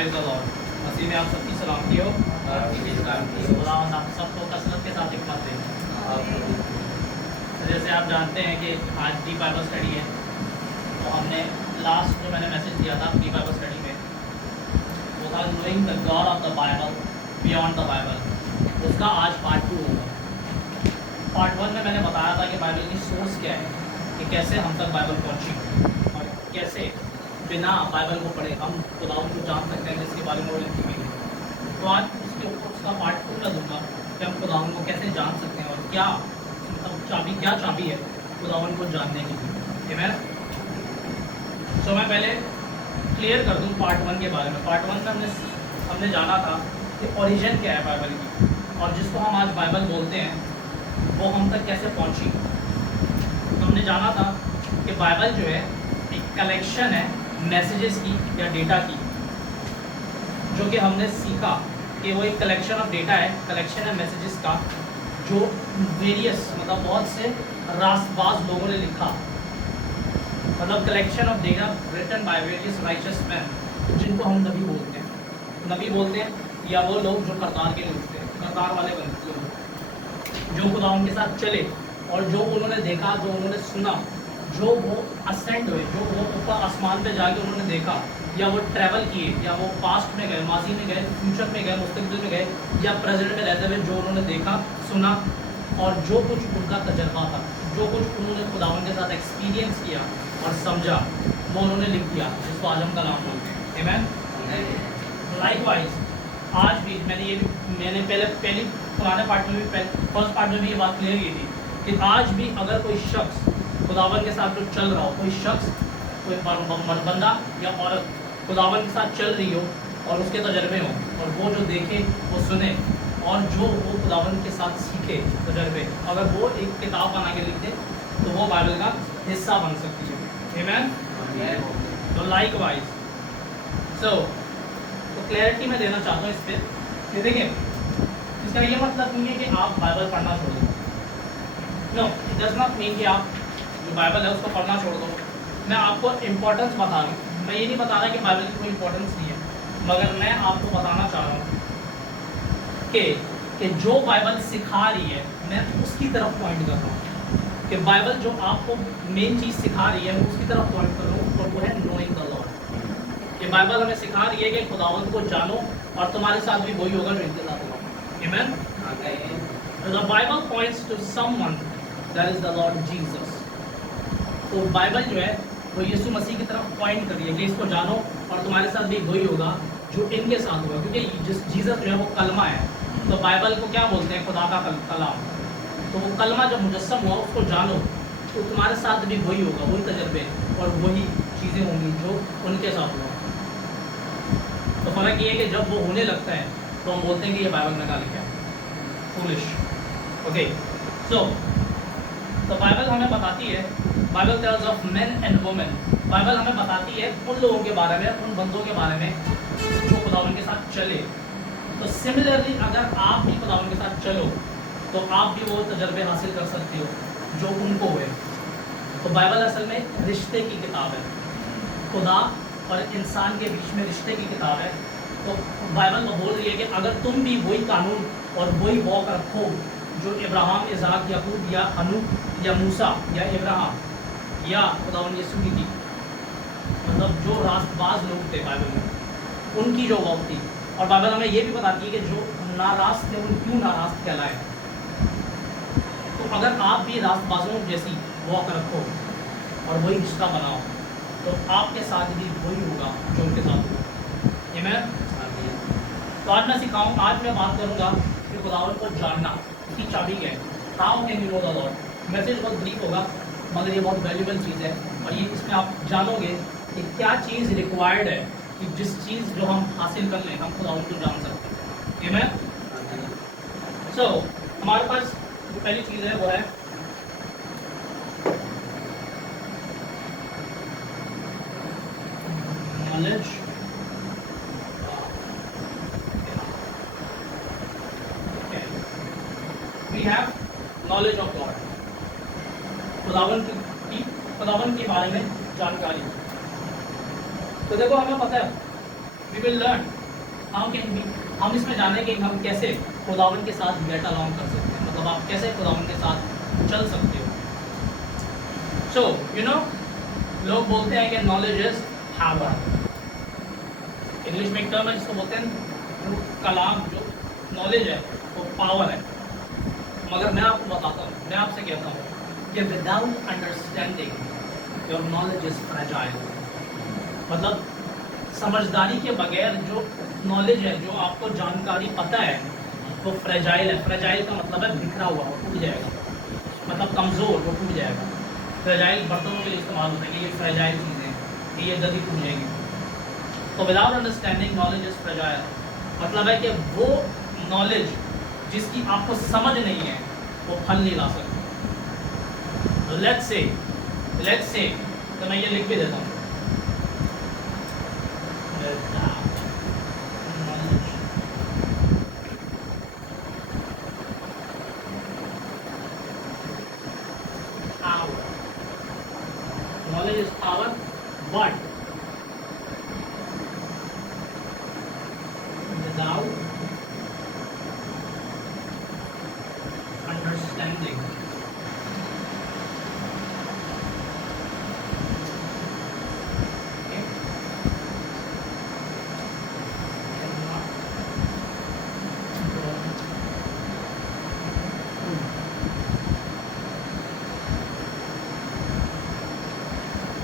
Praise the Lord. मसीह में आप सबकी सलामती हो। खुदावंद आप सबको कसरत के साथ हिम्मत दे। जैसे आप जानते हैं कि आज डी बाइबल स्टडी है, तो हमने लास्ट जो मैंने मैसेज दिया था डी बाइबल स्टडी में वो था knowing the God of the Bible beyond the Bible. उसका आज पार्ट 2 होगा। पार्ट 1 में मैंने बताया था कि बाइबल की सोर्स क्या है, कि कैसे हम तक बाइबल पहुँची और कैसे बिना बाइबल को पढ़े हम खुदावंद को जान सकते हैं जिसके बारे में वो लिखी हुई है। तो आज उसके ऊपर उसका पार्ट 2 मैं दूँगा कि हम खुदावंद को कैसे जान सकते हैं और क्या मतलब क्या चाबी है खुदावंद को जानने की। आमीन। तो मैं पहले क्लियर कर दूँ पार्ट 1 के बारे में। पार्ट 1 में हमने जाना था कि ओरिजिन क्या है बाइबल की, और जिसको हम आज बाइबल बोलते हैं वो हम तक कैसे पहुंची। तो हमने जाना था कि बाइबल जो है एक कलेक्शन है मैसेजेस की या डेटा की, जो कि हमने सीखा कि वो एक कलेक्शन ऑफ डेटा है, कलेक्शन है मैसेजेस का, जो वेरियस मतलब बहुत से रास्तबाज लोगों ने लिखा। मतलब collection of data written by various righteous man, जिनको हम नबी बोलते हैं। नबी बोलते हैं या वो लोग जो करतार के लिए उठते हैं, करतार वाले बनते लोग, जो खुदा उनके साथ चले और जो उन्होंने देखा, जो उन्होंने सुना, जो वो असेंड हुए, जो वो ऊपर आसमान पे जाके उन्होंने देखा, या वो ट्रैवल किए, या वो पास्ट में गए, माजी में गए, फ्यूचर में गए, मुस्तकबिल में गए, या प्रेजेंट में रहते हुए जो उन्होंने देखा, सुना, और जो कुछ उनका तजर्बा था, जो कुछ उन्होंने खुदावन के साथ एक्सपीरियंस किया और समझा, वो उन्होंने लिख दिया, जिसको आज हम कलाम बोलते हैं। आमीन। लाइकवाइज आज भी मैंने पहली पुराने पार्ट में भी फर्स्ट पार्ट में भी ये बात क्लियर की थी कि आज भी अगर कोई शख्स खुदावन के साथ जो चल रहा हो, कोई शख्स, कोई बंदा या औरत खुदावन के साथ चल रही हो और उसके तजर्बे हों, और वो जो देखे वो सुने और जो वो खुदावन के साथ सीखे तजर्बे, अगर वो एक किताब बना के लिख दे तो वो बाइबल का हिस्सा बन सकती है। आमीन। तो लाइकवाइज तो क्लैरिटी मैं देना चाहता हूँ इस पर कि देखिए, इसका ये मतलब नहीं है कि आप बाइबल पढ़ना छोड़ दो। No, it does not mean कि आप जो बाइबल है उसको पढ़ना छोड़ दो। मैं आपको इम्पोर्टेंस बता रहा हूँ। मैं ये नहीं बता रहा कि बाइबल की कोई इम्पोर्टेंस नहीं है, मगर मैं आपको बताना चाह रहा हूँ कि जो बाइबल सिखा रही है मैं उसकी तरफ पॉइंट कर रहा हूँ, कि बाइबल जो आपको मेन चीज़ सिखा रही है मैं उसकी तरफ पॉइंट कर रहा हूँ, और वो है नोइंग द लॉर्ड। ये बाइबल हमें सिखा रही है कि खुदावंद को जानो और तुम्हारे साथ भी वही होगा जो इनके साथ होगा। आमीन। The Bible points to someone, that is the Lord Jesus. तो बाइबल जो है वो यीशु मसीह की तरफ पॉइंट कर रही है कि इसको जानो और तुम्हारे साथ भी वही होगा जो इनके साथ होगा, क्योंकि जीसस जो है वो कलमा है। तो बाइबल को क्या बोलते हैं? खुदा का कलाम। तो वो कलमा जब मुजस्सम हुआ उसको जानो तो तुम्हारे साथ भी वही होगा, वही तजर्बे और वही चीज़ें होंगी जो उनके साथ हुआ। तो फ़र्क ये है कि जब वो होने लगता है तो हम बोलते हैं कि ये बाइबल में क्या लिखा है, फूलिश। ओके, सो तो बाइबल हमें बताती है, Bible tells of men and women. Bible हमें बताती है उन लोगों के बारे में, उन बंदों के बारे में जो खुदावन के साथ चले। तो सिमिलरली अगर आप भी खुदावन के साथ चलो तो आप भी वो तजर्बे हासिल कर सकते हो जो उनको हुए। तो बाइबल असल में रिश्ते की किताब है, खुदा और इंसान के बीच में रिश्ते की किताब है। तो बाइबल में बोल रही है कि अगर तुम भी वही कानून और वही वॉक रखो जो इब्राहिम, इज़हाक, याकूब या हनूक या मूसा या इब्राहिम या खुदावन यीशु की थी, मतलब जो रास्तबाज लोग थे बाइबल में, उनकी जो वॉक थी। और बाइबल हमें ये भी बताती है कि जो नाराज थे उन क्यों नाराज कहलाए। तो अगर आप भी रास्तबाजों जैसी वॉक रखो और वही रिश्ता बनाओ तो आपके साथ भी वही होगा जो उनके साथ होगा। आमीन। तो आज मैं सिखाऊँ, आज मैं बात करूँगा कि खुदावन को जानना, इसकी चाबी क्या है, how can you know the Lord. Message बहुत ब्रीफ होगा मगर ये बहुत वैल्यूबल चीज़ है, और ये इसमें आप जानोगे कि क्या चीज़ रिक्वायर्ड है कि जिस चीज़ जो हम हासिल कर लें हम खुदावन को जान सकते हैं। आमीन। सो हमारे पास जो पहली चीज़ है वो है knowledge. We have knowledge of God, खुदावन के बारे में जानकारी। तो देखो हमें पता है we will learn how can we, हम इसमें जाने कि हम कैसे खुदावन के साथ गेट अलॉन्ग कर सकते हैं, मतलब आप कैसे खुदावन के साथ चल सकते हो। सो यू नो, लोग बोलते हैं कि नॉलेज इज पावर, इंग्लिश में एक टर्म है जिसको बोलते हैं जो कलाम, जो नॉलेज है वो पावर है। मगर मैं आपको बताता हूँ, मैं आपसे कहता हूँ कि without understanding your knowledge is fragile, मतलब समझदारी के बगैर जो नॉलेज है, जो आपको जानकारी पता है, वो फ्रेजाइल है। फ्रेजाइल का मतलब है बिखरा हुआ, वो टूट जाएगा, मतलब कमज़ोर, वो टूट जाएगा। फ्रेजाइल बर्तनों के लिए इस्तेमाल होता है कि ये फ्रेजाइल चीज़ें, कि ये जल्दी टूट जाएंगी। तो without understanding knowledge is fragile, मतलब है कि वो नॉलेज जिसकी आपको समझ नहीं है वो फल नहीं ला सकती। लेट्स से तो मैं ये लिख भी देता हूँ, knowledge is power, but without understanding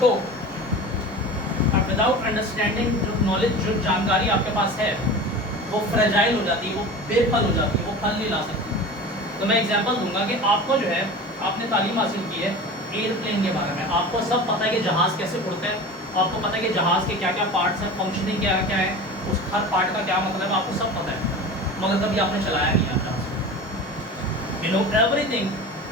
तो विदाउट अंडरस्टैंडिंग जो नॉलेज, जो जानकारी आपके पास है वो फ्रेजाइल हो जाती है, वो बेफल हो जाती है, वो फल नहीं ला सकती। तो मैं एग्जांपल दूंगा कि आपको जो है, आपने तालीम हासिल की है एयरप्लेन के बारे में, आपको सब पता है कि जहाज़ कैसे उड़ता है, आपको पता है कि जहाज़ के क्या क्या पार्ट्स हैं, फंक्शनिंग क्या क्या है, उस हर पार्ट का क्या मतलब है, आपको सब पता है, मगर कभी आपने चलाया नहीं है जहाज़। You know everything,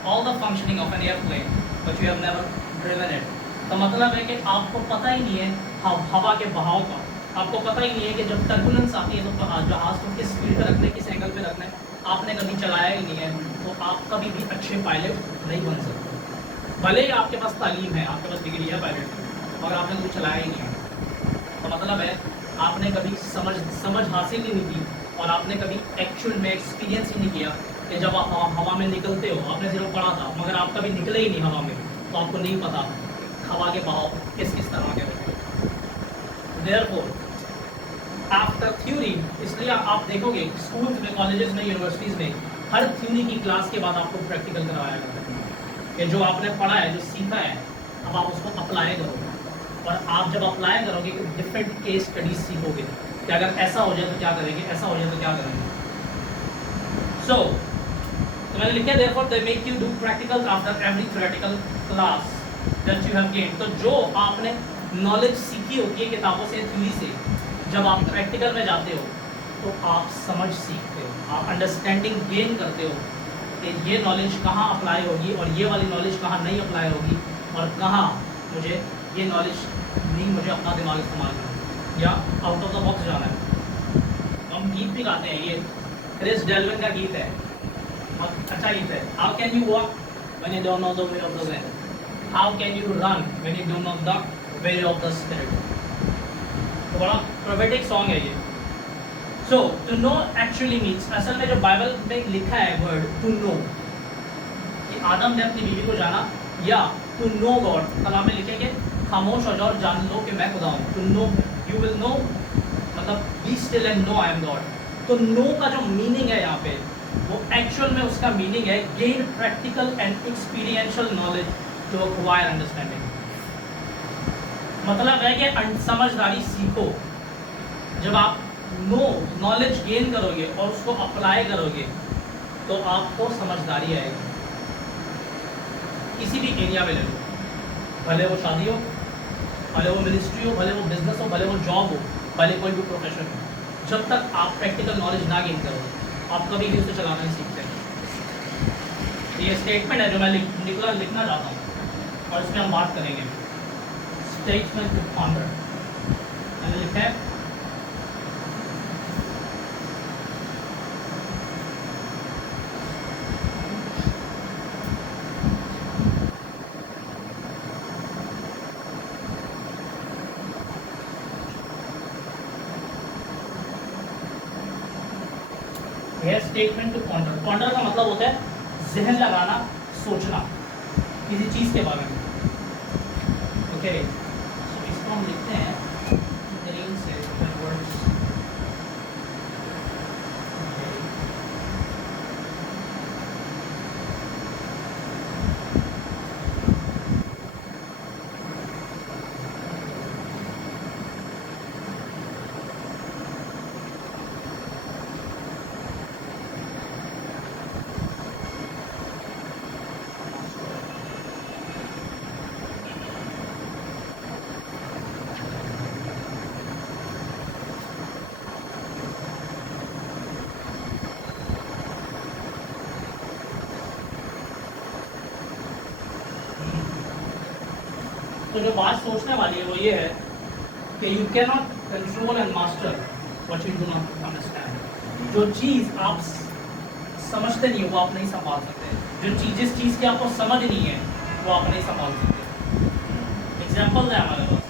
all the functioning of an airplane, but you have never driven it. तो मतलब है कि आपको पता ही नहीं है हवा के बहाव का, आपको पता ही नहीं है कि जब टर्बुलेंस आती है तो जहाज़ को किस स्पीड पर रखना है, किस एंगल पे रखना है, आपने कभी चलाया ही नहीं है, तो आप कभी भी अच्छे पायलट नहीं बन सकते। भले ही आपके पास तालीम है, आपके पास डिग्री है पायलट की, मगर आपने कभी चलाया ही नहीं है, तो मतलब है आपने कभी समझ हासिल ही नहीं की, और आपने कभी एक्चुअल में एक्सपीरियंस ही नहीं किया कि जब आप हवा में निकलते हो, आपने सिर्फ पढ़ा था मगर आप कभी निकले ही नहीं हवा में, तो आपको नहीं पता हवा के बहाव किस किस तरह के होते हैं। देयरफॉर आफ्टर थ्योरी, इसलिए आप देखोगे स्कूल्स में, कॉलेजेस में, यूनिवर्सिटीज़ में हर थ्योरी की क्लास के बाद आपको प्रैक्टिकल करवाया जाता है कि जो आपने पढ़ा है, जो सीखा है, अब आप उसको अप्लाई करोगे, और आप जब अप्लाई करोगे तो डिफरेंट केस स्टडीज सीखोगे कि अगर ऐसा हो जाए तो क्या करेंगे, ऐसा हो जाए तो क्या करेंगे। सो तो मैंने लिखा therefore they make you do practical after every theoretical class that you have gained. तो जो आपने नॉलेज सीखी होती है किताबों से, थ्योरी से, जब आप प्रैक्टिकल में जाते हो तो आप समझ सीखते हो, आप अंडरस्टैंडिंग गेन करते हो कि ये नॉलेज कहाँ अप्लाई होगी और ये वाली नॉलेज कहाँ नहीं अप्लाई होगी, और कहाँ मुझे ये नॉलेज नहीं, मुझे अपना दिमाग इस्तेमाल करना या आउट ऑफ द बॉक्स जाना है। हम गीत भी गाते हैं, ये क्रिस डेल्विन का गीत है, बहुत अच्छा गीत है। How can you walk when you don't know the way of the wind, how can you run when you don't know the way of the spirit. तो बड़ा प्रोफेटिक सॉन्ग है ये। सो टू नो एक्चुअली मीन्स, असल में जो Bible में लिखा है वर्ड टू नो, कि आदम ने अपनी बीवी को जाना, या टू नो गॉड, कलाम में लिखे कि खामोश हो जाओ और जान लो कि मैं खुदा हूँ। To know, you will know, मतलब be still and know I am God. तो नो का जो मीनिंग है यहाँ पे, वो एक्चुअल में उसका मीनिंग है gain practical and experiential knowledge to acquire understanding. मतलब है कि समझदारी सीखो। जब आप नॉलेज गेन करोगे और उसको अप्लाई करोगे तो आपको समझदारी आएगी। किसी भी एरिया में ले लो, भले वो शादी हो, भले वो मिनिस्ट्री हो, भले वो बिजनेस हो, भले वो जॉब हो, भले कोई भी प्रोफेशन हो, जब तक आप प्रैक्टिकल नॉलेज ना गेन करोगे आप कभी भी उसे चलाना नहीं सीखते। ये स्टेटमेंट है जो मैं लिखना चाहता हूँ, और इसमें हम बात करेंगे स्टेटमेंट टू पॉन्डर। मैंने लिखा है है स्टेटमेंट टू पॉन्डर। पॉन्डर का मतलब होता है जहन लगाना, सोचना किसी चीज़ के बारे में। ओके, तो इसको हम लिखते हैं ग्रीन से वर्ड्स। तो जो बात सोचने वाली है वो ये है कि you can not control and master what you do not understand. जो चीज़ आप समझते नहीं हो वो आप नहीं संभाल सकते। जो चीज़ जिस चीज़ की आपको समझ नहीं है वो आप नहीं संभाल सकते। एग्जाम्पल है हमारे पास।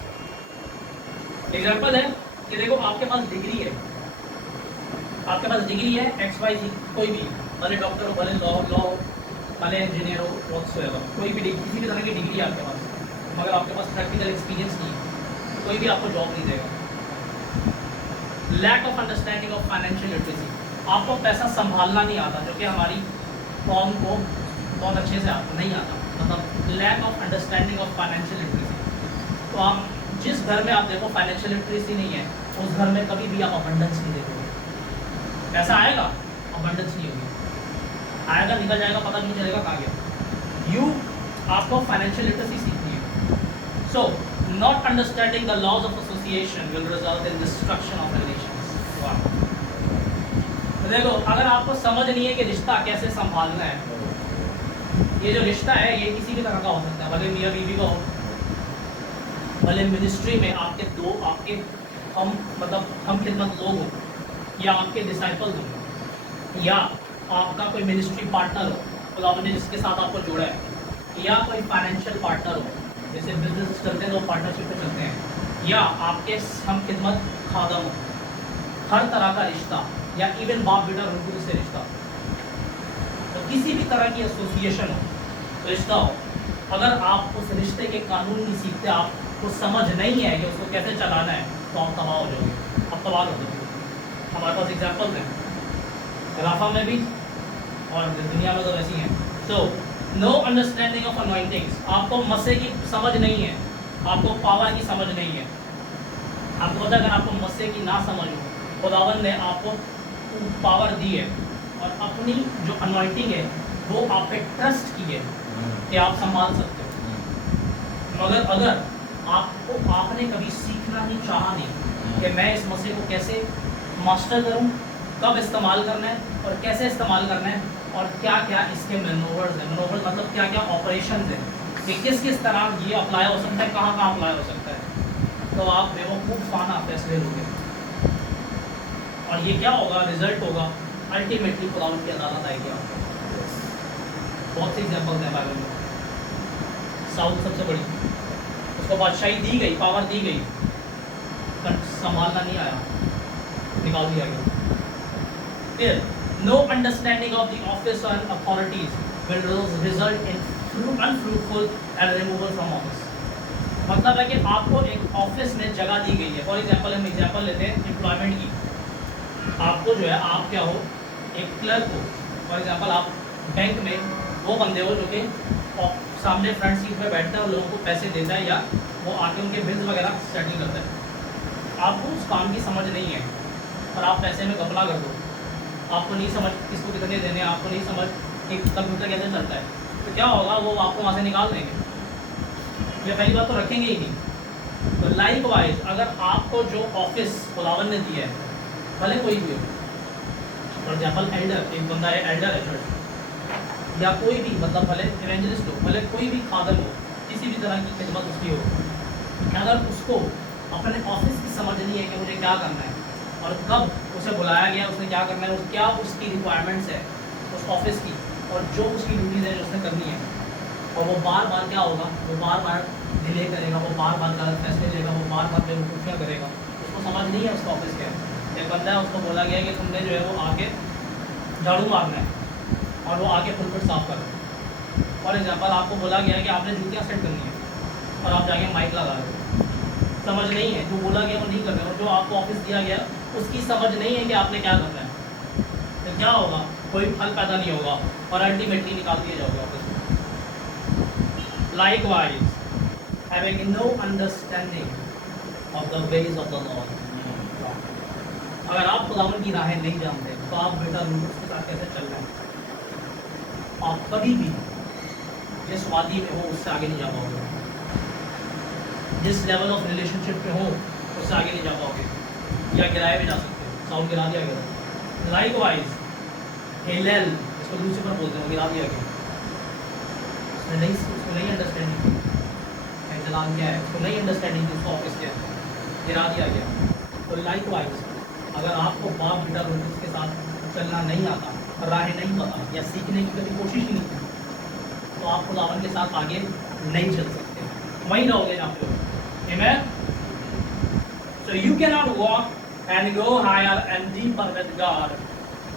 एग्जाम्पल है कि देखो आपके पास डिग्री है, आपके पास डिग्री है XYZ, कोई भी, भले डॉक्टर हो, भले लॉ हो, भले इंजीनियर हो, व्हाटसोएवर, कोई भी किसी भी तरह की डिग्री है आपके पास, मगर आपके पास प्रैक्टिकल एक्सपीरियंस नहीं है, कोई भी आपको जॉब नहीं देगा। Lack of understanding of financial literacy, आपको पैसा संभालना नहीं आता, जो कि हमारी कॉम को बहुत अच्छे से नहीं आता, मतलब lack of understanding of financial literacy. तो आप जिस घर में आप देखो फाइनेंशियल लिटरेसी नहीं है, उस घर में कभी भी आप अबंडेंस नहीं देखोगे। पैसा आएगा, अबंडेंस नहीं होगी, आएगा निकल जाएगा, पता नहीं चलेगा कहाँ गया। आपको फाइनेंशियल लिटरेसी सीखनी है। So not understanding the laws of association will result in destruction of relations. तो देखो, अगर आपको समझ नहीं है कि रिश्ता कैसे संभालना है, ये जो रिश्ता है ये किसी भी तरह का हो सकता है, भले मियाँ बीवी का हो, भले मिनिस्ट्री में आपके हम खिदमत लोग हो, या आपके डिसाइपल्स हो, या आपका कोई मिनिस्ट्री पार्टनर हो, तो आपने जिसके साथ आपको जोड़ा है, या कोई फाइनेंशियल पार्टनर हो, जैसे बिजनेस चलते हैं तो पार्टनरशिप पे चलते हैं, या आपके हम खिदमत खादम हो, हर तरह का रिश्ता, या इवन बाप बेटा रुकू से रिश्ता, तो किसी भी तरह की एसोसिएशन हो, रिश्ता हो, अगर आप उस रिश्ते के कानून नहीं सीखते, आपको समझ नहीं है कि उसको कैसे चलाना है, तो आप तबाह हो जाओगे, आप तबाह कर दोगे। हमारे पास एग्जाम्पल हैं राफा में भी और दुनिया में तो वैसी हैं। सो नो अंडरस्टैंडिंग ऑफ अनॉइंटिंग्स, आपको मसे की समझ नहीं है, आपको पावर की समझ नहीं है। आपको पता है, अगर आपको मसे की ना समझ हो, खुदावन ने आपको पावर दी है और अपनी जो अनॉइंटिंग है वो आप पे ट्रस्ट की है कि आप संभाल सकते हो। मगर अगर आपने कभी सीखना ही चाहा नहीं कि मैं इस मसे को कैसे मास्टर करूं, कब इस्तेमाल करना है और कैसे इस्तेमाल करना है, और क्या क्या इसके मैनोवर्स हैं, मैनोवर्स मतलब क्या क्या ऑपरेशंस हैं, कि किस तरह ये अप्लाई हो सकता है, कहाँ अप्लाई हो सकता है, तो आप बेवकूफ़ खाना फैसले लोगे। और ये क्या होगा, रिजल्ट होगा अल्टीमेटली खुदावंद की अदालत आएगी आपको। बहुत से एग्जाम्पल्स हैं बाइबल में। साउथ सबसे बड़ी, उसको बादशाही दी गई, पावर दी गई, पर संभालना नहीं आया, निकाल दिया गया। फिर no understanding of the office and authorities will result in unfruitful and removal from office. मतलब है कि आपको एक ऑफिस में जगह दी गई है। फॉर एग्जांपल हम एग्जांपल लेते हैं एम्प्लॉयमेंट की। आपको जो है, आप क्या हो, एक क्लर्क हो, फॉर एग्जांपल आप बैंक में वो बंदे हो जो कि सामने फ्रंट सीट पे बैठता है और लोगों को पैसे देता है, या वो आके उनके बिल्स वगैरह सेटल करता है। आपको उस काम की समझ नहीं है और आप पैसे में घपला कर दो, आपको नहीं समझ किसको कितने देने, आपको नहीं समझ कि कंप्यूटर कैसे चलता है, तो क्या होगा, वो आपको वहाँ से निकाल देंगे। ये पहली बात तो रखेंगे ही नहीं। तो लाइक वाइज अगर आपको जो ऑफिस खुदावन ने दिया है, भले कोई भी हो, फॉर एग्जाम्पल एल्डर, एक बंदा है एल्डर है चर्च, या कोई भी, मतलब भले इवेंजलिस्ट हो, भले कोई भी खादम हो, किसी भी तरह की खिदमत उसकी हो, अगर उसको अपने ऑफिस की समझ नहीं है कि मुझे क्या करना है और कब उसे बुलाया गया, उसने क्या करना है, क्या उसकी रिक्वायरमेंट्स है उस ऑफिस की, और जो उसकी ड्यूटीज़ है जो उसने करनी है, और वो बार बार क्या होगा, वो बार बार डिले करेगा, वो बार बार गलत फैसले लेगा, वो बार बार बेवकूफ़ियाँ करेगा, उसको समझ नहीं है उसका ऑफिस क्या है। एक बंदा है, उसको बोला गया कि तुमने जो है वो आके झाड़ू मारना है और वो आके फुल फिट साफ कर रहे हैं। फॉर एग्जाम्पल आपको बोला गया है कि आपने जूतियाँ सेट करनी है और आप जाके माइक लगा रहे हो, समझ नहीं है, जो बोला गया वो नहीं कर रहे, और जो आपको ऑफिस दिया गया उसकी समझ नहीं है कि आपने क्या करना है, तो क्या होगा, कोई फल पैदा नहीं होगा और अल्टीमेटली निकाल दिए जाओगे ऑफिस में। Likewise having no understanding of the ways of the Lord, अगर आप खुदावन की राहें नहीं जानते तो आप बेटा लूट के साथ कैसे चल रहे हैं, आप कभी भी जिस वादी में हो उससे आगे नहीं जा पाओगे, जिस लेवल ऑफ रिलेशनशिप पे हो उससे आगे नहीं जा पाओगे, या गिराए भी जा सकते हो, साउंड गिरा दिया गया। लाइकवाइज हेलेल, इसको लूसीफर बोलते हैं, गिरा दिया गया, उसमें नहीं अंडरस्टैंडिंग, जलाल क्या है उसको नहीं अंडरस्टैंडिंग थी, उसको ऑफिस क्या है, गिरा दिया गया। तो लाइकवाइज अगर आपको बाप बेटा रूल्स के साथ चलना नहीं आता, राहें नहीं पता, या सीखने की कभी कोशिश ही नहीं की, तो आप खुदावन के साथ आगे नहीं चल सकते, वहीं रहोगे जहाँ पे हो। Amen? So you cannot walk and go higher and deeper with God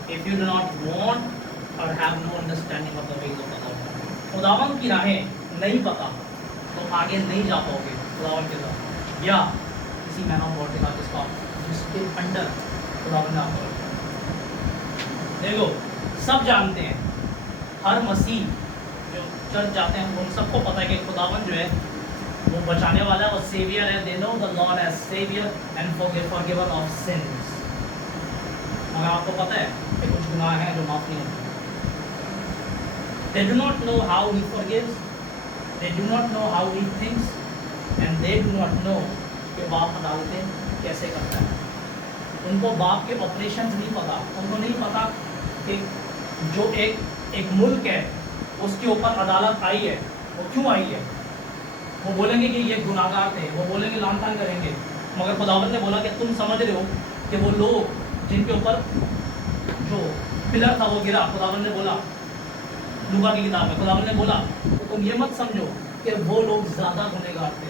if you do not want or have no understanding of the ways of the Lord. खुदावन की राहें नहीं पता तो आगे नहीं जा पाओगे खुदावन के साथ, या किसी मैन ऑफ गॉड के साथ जिसके अंडर खुदावन ने आपको रखा। देखो सब जानते हैं, हर मसीह जो चर्च जाते हैं उन सबको पता है कि खुदावन जो है वो बचाने वाला है, वो सेवियर है, they know the Lord as saviour and forgiver of sins. मगर आपको पता है कि कुछ गुनाह हैं जो माफ नहीं होते, they do not know how he forgives, they do not know how he thinks, and they do not know कि बाप अदालतें कैसे करता है। उनको बाप के ऑपरेशंस नहीं पता, उनको नहीं पता कि जो एक मुल्क है उसके ऊपर अदालत आई है वो क्यों आई है। वो बोलेंगे कि ये गुनाहगार थे, वो बोलेंगे लान तान करेंगे, मगर खुदावंद ने बोला कि तुम समझ रहे हो कि वो लोग जिनके ऊपर जो पिलर था वो गिरा, खुदावंद ने बोला लूका की किताब में, खुदावंद ने बोला तो तुम ये मत समझो कि वो लोग ज़्यादा गुनहगार थे।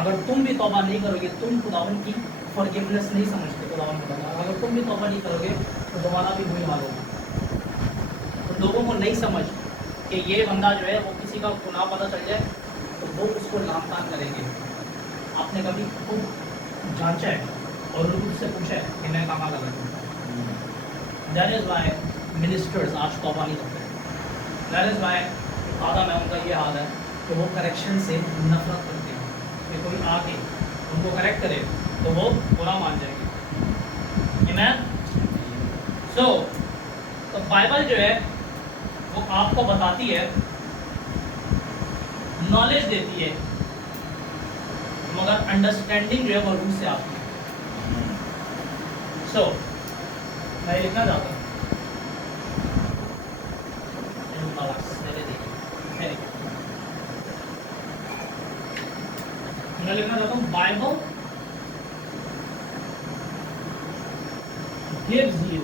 अगर तुम भी तौबा नहीं करोगे, तुम खुदावंद की फॉरगिवनेस नहीं समझते, खुदावंद ने बोला अगर तुम भी तौबा नहीं करोगे तो तुम्हारा भी वही हाल होगा। तो लोगों को नहीं समझ कि ये बंदा जो है वो किसी का गुनाह पता चल जाए तो वो उसको लाम तान करेंगे। आपने कभी खुद जांचा है और लोग उससे पूछा है कि मैं कहाँ गलत हूँ। दैट इज़ वाई मिनिस्टर्स आज तौबा नहीं करते। दैट इज़ वाई आधा में उनका ये हाल है कि वो करेक्शन से नफरत करते हैं कि कोई आके उनको करेक्ट करे तो वो बुरा मान जाएंगे। आमीन। सो तो बाइबल जो है वो आपको बताती है, नॉलेज देती है, मगर अंडरस्टैंडिंग जो है वो रूह से आती है। सो मैं लिखना चाहता हूँ, मैं लिखना चाहता हूँ Bible gives you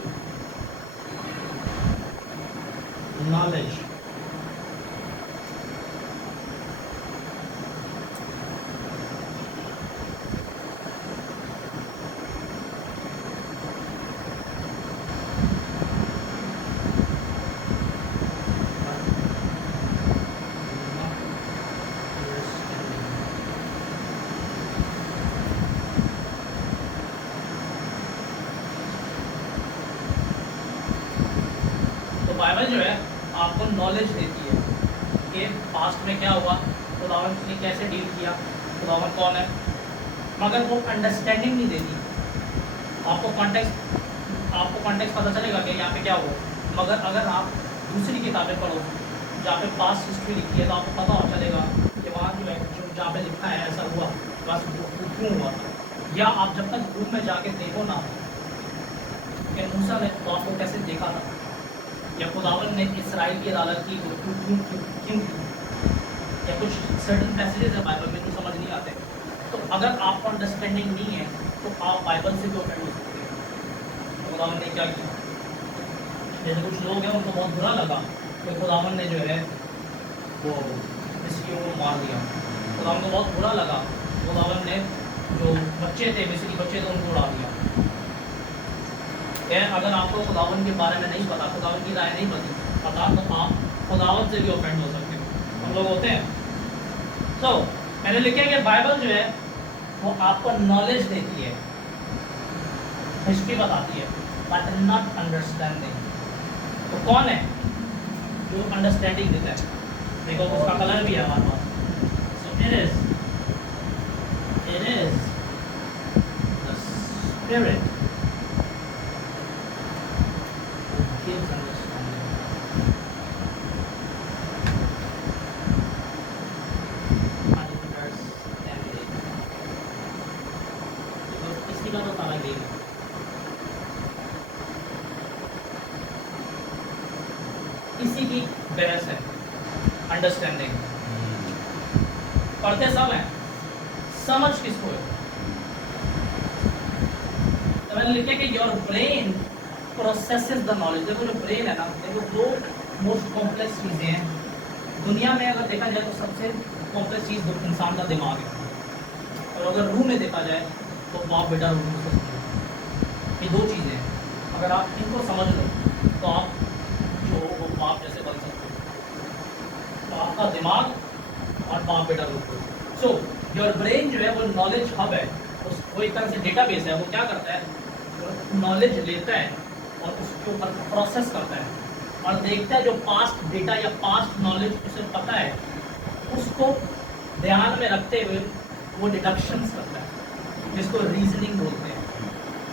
knowledge Bible जो है आपको नॉलेज देती है कि पास्ट में क्या हुआ, खुदावन ने कैसे डील किया, खुदावन कौन है, मगर वो अंडरस्टैंडिंग नहीं देती। आपको कॉन्टेक्स्ट पता चलेगा कि यहाँ पे क्या हुआ, मगर अगर आप दूसरी किताबें पढ़ो जहाँ पे पास्ट हिस्ट्री लिखी है तो आपको पता हो चलेगा कि वहाँ जो है जो जहाँ पे लिखा है ऐसा हुआ, बस वो क्यों हुआ था। या आप जब तक रूम में जाके देखो ना कि मूसा ने तो आपको कैसे देखा था, या खुदावन ने इसराइल की अदालत की क्यों, या कुछ सर्टन पैसेजेस है बाइबल में जो समझ नहीं आते, तो अगर आपको अंडरस्टैंडिंग नहीं है तो आप बाइबल से क्यों ऑफेंड हो सकते हैं। तो खुदावन ने क्या किया, जैसे कुछ लोग हैं उनको बहुत बुरा लगा तो खुदावन ने जो है वो मिस्रियों को मार दिया। खुदावन को बहुत बुरा लगा, खुदावन ने जो बच्चे थे मिस्री बच्चे थे उनको उड़ा दिया। है। अगर आपको खुदावन के बारे में नहीं पता, खुदावन की राय नहीं पता तो आप खुदावन से भी ऑफेंड हो सकते हो। हम लोग होते हैं। तो मैंने लिखा है कि बाइबल जो है वो आपको नॉलेज देती है, हिस्ट्री बताती है, बट नॉट अंडरस्टैंडिंग। तो कौन है जो अंडरस्टैंडिंग देता है? देखो उसका कलर भी है हमारे पास। So it is the spirit gives understanding. Understanding. तो किसी का तो ताला गेम है। इसी की बहस है अंडरस्टैंडिंग। पढ़ते सब हैं, समझ किसको है? तो मैंने लिखा कि your brain processes the knowledge. देखो जो ब्रेन है ना, देखो दो मोस्ट कॉम्प्लेक्स चीज़ें हैं दुनिया में। अगर देखा जाए तो सबसे कॉम्प्लेक्स चीज़ इंसान का दिमाग है, और अगर रूह में देखा जाए तो बाप बेटा रूह में समझो। ये दो चीज़ें हैं, अगर आप इनको समझ लो तो आप जो वो बाप जैसे बन सकते हो। तो आपका दिमाग और बाप बेटा रूह। सो योर ब्रेन जो है वो नॉलेज हब है, वो एक तरह से डेटाबेस है। वो क्या करता है, नॉलेज लेता है और उसके ऊपर प्रोसेस करता है और देखता है जो पास्ट डेटा या पास्ट नॉलेज उसे पता है, उसको ध्यान में रखते हुए वो डिडक्शंस करता है, जिसको रीजनिंग बोलते हैं।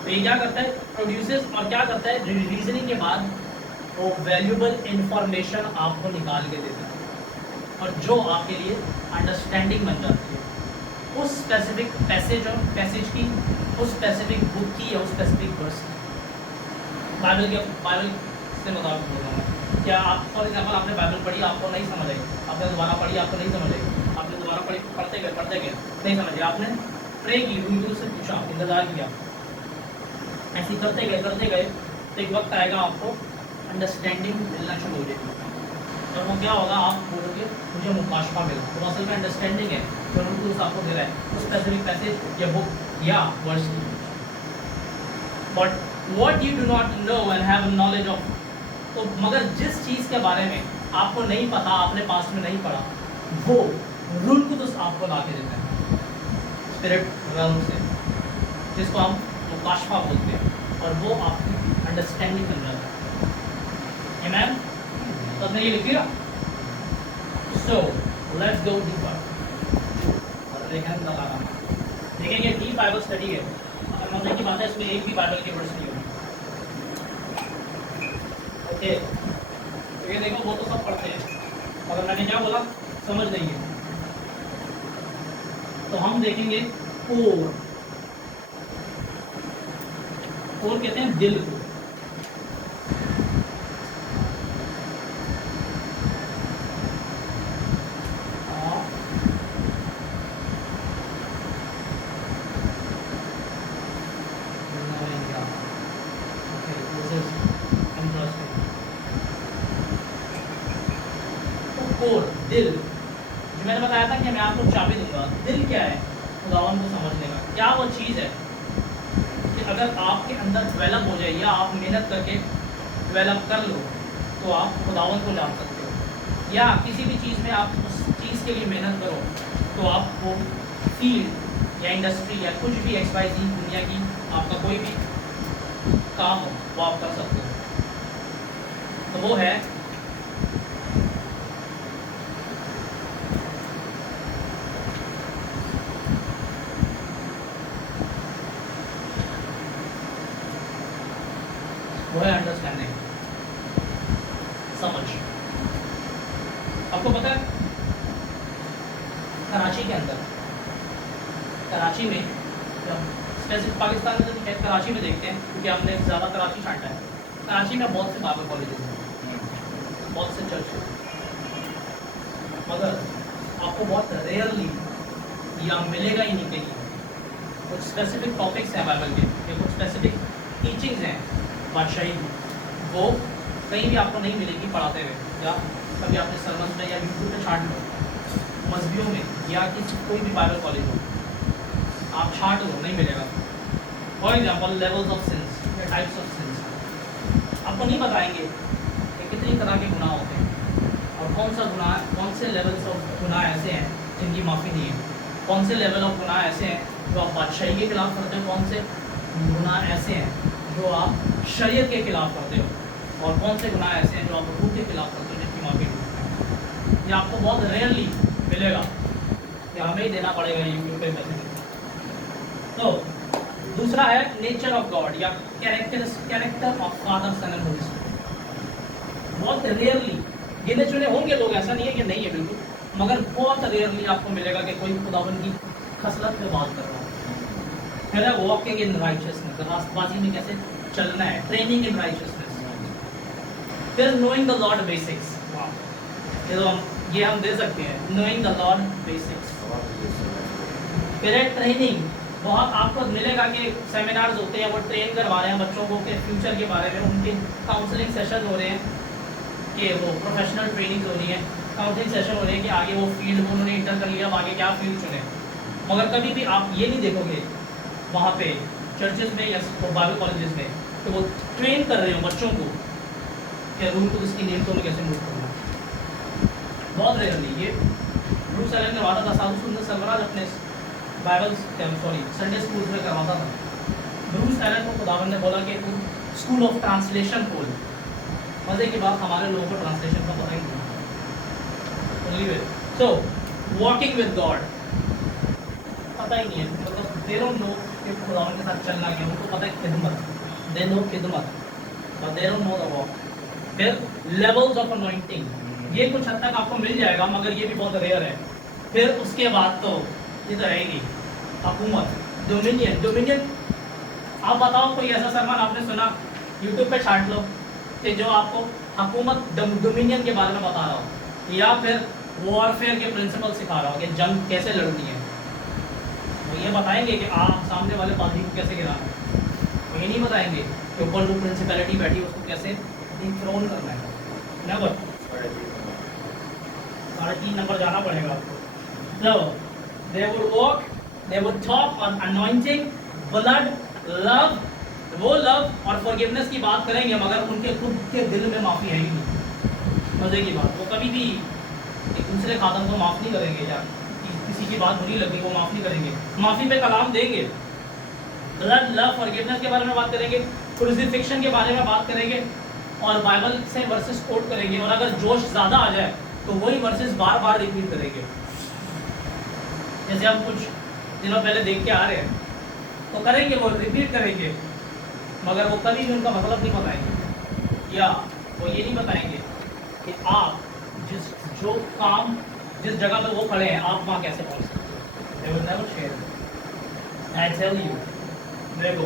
तो ये क्या करता है, प्रोड्यूसेस, और क्या करता है, रीजनिंग के बाद वो वैल्यूबल इंफॉर्मेशन आपको निकाल के देता है और जो आपके लिए अंडरस्टैंडिंग बन जाती है उस स्पेसिफिक पैसेज की, उस स्पेसिफिक बुक की या उस स्पेसिफिक वर्स की। बाइबल से मुताबिक बोल रहा हूँ। क्या आप फॉर एग्जाम्पल आपने बाइबल पढ़ी, आपको नहीं समझ आई, आपने दोबारा पढ़ी, आपको नहीं समझ आई, आपने दोबारा पढ़ी, पढ़ते गए नहीं समझ आई, आपने प्रे की, गुरु से पूछा, इंतज़ार किया, ऐसे करते गए तो एक वक्त आएगा आपको अंडरस्टैंडिंग मिलना शुरू हो जाएगी। और वो क्या होगा, आप बोलोगे मुझे मुकाशफा मिला, तो असल में अंडरस्टैंडिंग है जो उनको आपको दे रहा है उस स्पेसिफिक पैसेज या बुक या वर्स की। But what you do not know and have knowledge of, तो मगर जिस चीज़ के बारे में आपको नहीं पता, आपने पास्ट में नहीं पढ़ा, वो रूल को तो आपको ला के देता है स्पिरिट realm से, जिसको हम मुकाशफा बोलते हैं, और वो आपकी अंडरस्टैंडिंग बन जाता है। आमेन? तो आपने ये लिख लिया। So let's go deeper. देखेंगे डीप बाइबल स्टडी है, अगर मजे की बात है इसमें एक भी बाइबल के वर्ड्स नहीं होंगे। ओके, तो ये देखो वो तो सब पढ़ते हैं, मगर मैंने क्या बोला, समझ नहीं है। तो हम देखेंगे कोर कहते हैं दिल को। दिल, जो मैंने बताया था कि मैं आपको चाबी दूंगा। दिल क्या है खुदावन को समझने का? क्या वो चीज़ है कि अगर आपके अंदर डेवलप हो जाए या आप मेहनत करके डेवलप कर लो तो आप खुदावन को जान सकते हो, या किसी भी चीज़ में आप उस चीज़ के लिए मेहनत करो तो आप वो फील्ड या इंडस्ट्री या कुछ भी XYZ दुनिया की आपका कोई भी काम हो वो आप कर सकते हो। तो वो है अंडरस्टैंडिंग, समझ। आपको पता है कराची के अंदर, कराची में स्पेसिफिक पाकिस्तान में तो कराची में देखते हैं क्योंकि हमने ज़्यादा कराची छांटा है। कराची में बहुत से बाइबल कॉलेजेस हैं, बहुत से चर्च हैं, मगर आपको बहुत रेयरली या मिलेगा ही नहीं कहीं कुछ स्पेसिफिक टॉपिक्स हैं बाइबल के या कुछ स्पेसिफिक टीचिंग्स हैं बादशाही, वो कहीं भी आपको नहीं मिलेगी पढ़ाते हुए, या कभी आपने सरमन में या यूट्यूब पे छाट लो, मस्जिदों में या किसी कोई भी बाइबल कॉलेज हो आप छाट लो, नहीं मिलेगा। For example levels of since, the types of sins. आपको नहीं बताएंगे कि कितनी तरह के गुनाह होते हैं और कौन सा गुनाह, कौन से लेवल्स ऑफ गुनाह ऐसे हैं जिनकी माफ़ी नहीं है, कौन से लेवल ऑफ गुनाह ऐसे हैं जो आप बादशाही के खिलाफ करते हो, कौन से गुनाह ऐसे हैं जो आप शरीयत के खिलाफ करते हो और कौन से गुनाह ऐसे हैं जो आप रूह के खिलाफ करते हो जिनकी माफ़ी नहीं है। ये आपको बहुत रेयरली मिलेगा कि हमें ही देना पड़ेगा यूट्यूब पे मैसेज। तो दूसरा है नेचर ऑफ गॉड या character of Father Son and Holy Spirit. बहुत रेयरली गिने चुने होंगे लोग, ऐसा नहीं है कि नहीं है बिल्कुल, मगर बहुत रेयरली आपको मिलेगा कि कोई खुदावन की खसलत पे बात कर रहा है। फिर है वॉकिंग इन राइचियसनेस, रास्तबाजी में कैसे चलना है, ट्रेनिंग इन राइचियसनेस। फिर नोइंग द लॉर्ड बेसिक्स, ये हम दे सकते हैं, नोइंग द लॉर्ड बेसिक्स। फिर है ट्रेनिंग, बहुत आपको मिलेगा कि सेमिनार्स होते हैं, वो ट्रेन करवा रहे हैं बच्चों को के फ्यूचर के बारे में, उनके काउंसलिंग सेशन हो रहे हैं कि वो प्रोफेशनल ट्रेनिंग हो रही है, काउंसलिंग सेशन हो रहे हैं कि आगे वो फील्ड में उन्होंने इंटर कर लिया, अब आगे क्या फील्ड चुने। मगर कभी भी आप ये नहीं देखोगे वहाँ पे चर्चेज में या बाइबल कॉलेजेस में कि वो ट्रेन कर रहे हो बच्चों को कि रूल को इसकी नियमों में कैसे मूव करना। बहुत रेयरली ये रूल सैलन करवाता था, साधु सुंदर सरवराज अपने बाइबल संडे स्कूल में करवाता था। रूल सैलन को खुदावन ने बोला कि तुम स्कूल ऑफ ट्रांसलेशन खोल। मज़े की बात, हमारे लोगों को ट्रांसलेशन का पता ही नहीं। सो वॉकिंग विद गॉड पता ही नहीं है, मतलब दे डोंट नो कि खुदावन के साथ चलना क्या, उनको पता है खिदमत, दे नो खिदमत, but they don't know the walk. फिर लेवल्स ऑफ अनॉइंटिंग, ये कुछ हद तक आपको मिल जाएगा मगर ये भी बहुत रेयर है। फिर उसके बाद तो ये तो रहेगी हुकूमत, डोमिनियन। डोमिनियन आप बताओ कोई ऐसा सरमन आपने सुना, यूट्यूब पे छाट लो कि जो आपको हुकूमत डोमिनियन के बारे में बता रहा हो या फिर वॉरफेयर के प्रिंसिपल सिखा रहा हो कि जंग कैसे लड़नी है। वो ये बताएंगे कि आप सामने वाले पादरी को कैसे गिराना है, वो ये नहीं बताएंगे कि ऊपर जो प्रिंसिपैलिटी बैठी है उसको कैसे डिथ्रोन करना है। नेवर। 3.5 नंबर जाना पड़ेगा आपको। So they would walk, they would talk on anointing, blood, love। वो लव और फॉरगिवनेस की बात करेंगे मगर उनके खुद के दिल में माफ़ी है ही नहीं। मज़े की बात, वो कभी भी एक दूसरे खादम को माफ़ नहीं करेंगे या किसी की बात बुरी लगी वो माफ़ नहीं करेंगे, माफ़ी पे कलाम देंगे। ब्लड, लव, फॉरगिवनेस के बारे में बात करेंगे, क्रूसिफिक्शन के बारे में बात करेंगे और बाइबल से वर्सेस कोट करेंगे, और अगर जोश ज़्यादा आ जाए तो वही वर्सेस बार बार रिपीट करेंगे। जैसे हम कुछ दिनों पहले देख के आ रहे हैं तो करेंगे, वो रिपीट करेंगे मगर वो कभी भी उनका मतलब नहीं बताएंगे या वो ये नहीं बताएंगे कि आप जिस जगह पे वो खड़े हैं आप वहाँ कैसे पहुँच सकते हो। They will never share it. I tell you, देखो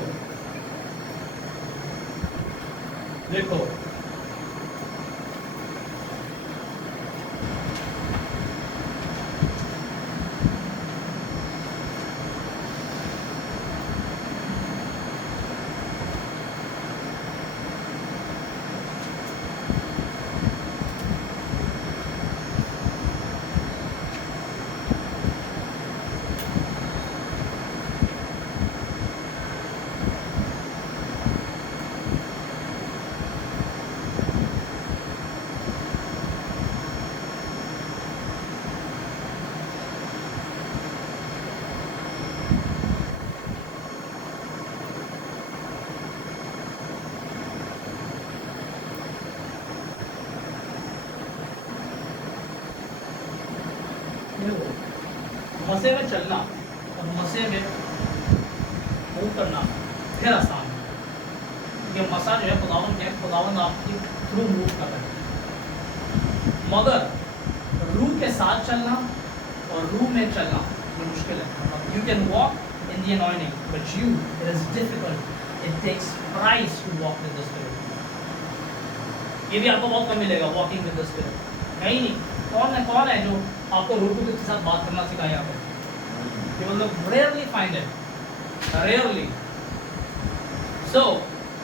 मसे में चलना और मसे में मूव करना फिर आसान है। ये मसा जो है खुदावंद आपकी थ्रू मूव कर रहे हैं, मगर रूह के साथ चलना और रूह में चलना ये मुश्किल है। You can walk in the anointing but it is difficult, it takes price to walk with the Spirit. ये भी आपको बहुत कम मिलेगा वॉकिंग विद द स्पिरिट, कहीं नहीं। कौन है जो आपको रूह के साथ बात करना सिखाया यहाँ पे? You will rarely find it, rarely. So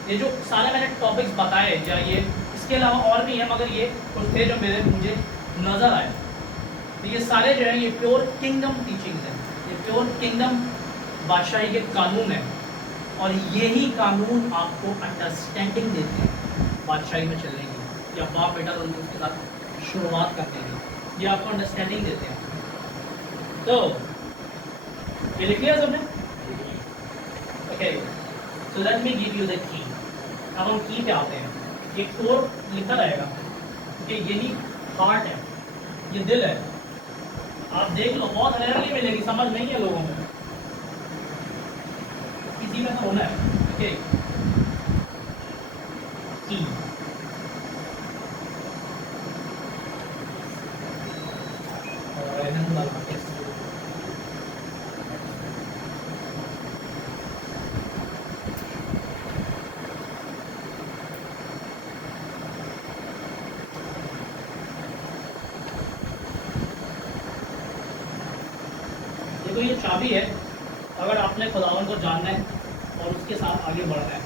ये जो सारे मैंने टॉपिक्स बताए या ये इसके अलावा और भी हैं मगर ये कुछ थे जो मुझे नज़र आए। तो ये सारे जो हैं ये प्योर किंगडम टीचिंग्स हैं, ये प्योर किंगडम बादशाही के कानून हैं और यही कानून आपको अंडरस्टैंडिंग देते हैं बादशाही में चलने की, या बाप बेटा दोनों उसके साथ शुरुआत करने की, ये आपको अंडरस्टैंडिंग देते हैं। तो ये लिख लिया सबने? Okay, so let me give you the key. अब हम की पे आते हैं। ये कोर लिखा रहेगा कि यही हार्ट है, ये दिल है। आप देख लो, बहुत रेयरली मिलेगी, समझ नहीं है लोगों में, किसी में तो होना है। ओके, की तो ये चाबी है, अगर आपने खुदावन को जानना है और उसके साथ आगे बढ़ना है।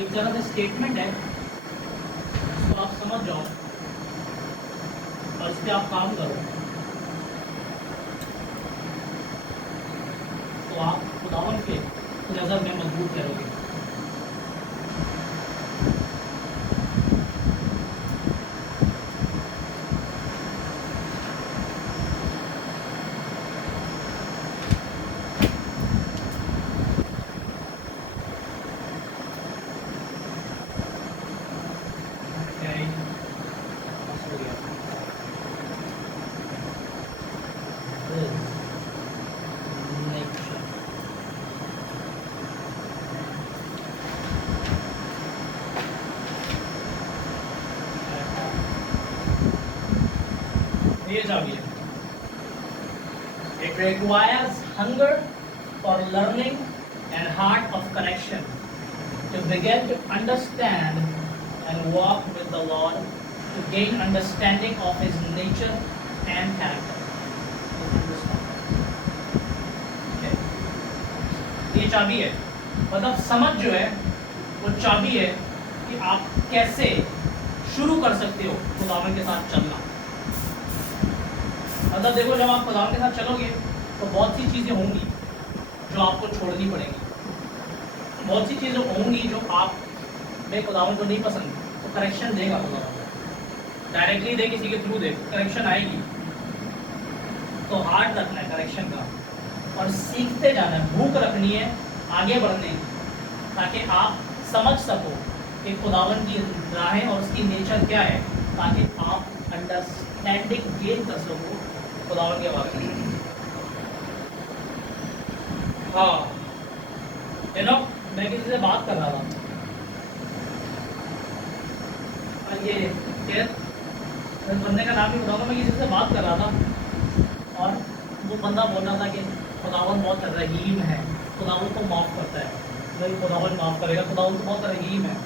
एक तरह से स्टेटमेंट है, तो आप समझ जाओ और इस पर आप काम करो, तो आप खुदावन के नज़र में मजबूत करोगे। It requires hunger for learning and heart of connection to begin to understand and walk with the Lord, to gain understanding of His nature and character. Okay. ये चाबी है, मतलब समझ जो है वो चाबी है कि आप कैसे शुरू कर सकते हो खुदावन के साथ चलना। मतलब देखो, जब आप खुदावन के साथ चलोगे तो बहुत सी चीज़ें होंगी जो आपको छोड़नी पड़ेंगी, बहुत सी चीज़ें होंगी जो आप में खुदावन को नहीं पसंद, तो करेक्शन देगा खुदावन, डायरेक्टली दे, किसी के थ्रू दे, करेक्शन आएगी। तो हार्ट रखना है करेक्शन का, और सीखते जाना है, भूख रखनी है आगे बढ़ने की, ताकि आप समझ सको कि खुदावन की राहें और उसकी नेचर क्या है, ताकि आप अंडरस्टैंडिंग गेन कर सको खुदावन के बारे में। हाँ, मैं किसी से बात कर रहा था, ये बंदे का नाम भी बताऊंगा, मैं किसी से बात कर रहा था और वो बंदा बोल रहा था कि खुदावन बहुत रहीम है, खुदावन को माफ़ करता है, भाई खुदावन माफ़ करेगा, खुदावन तो बहुत रहीम है।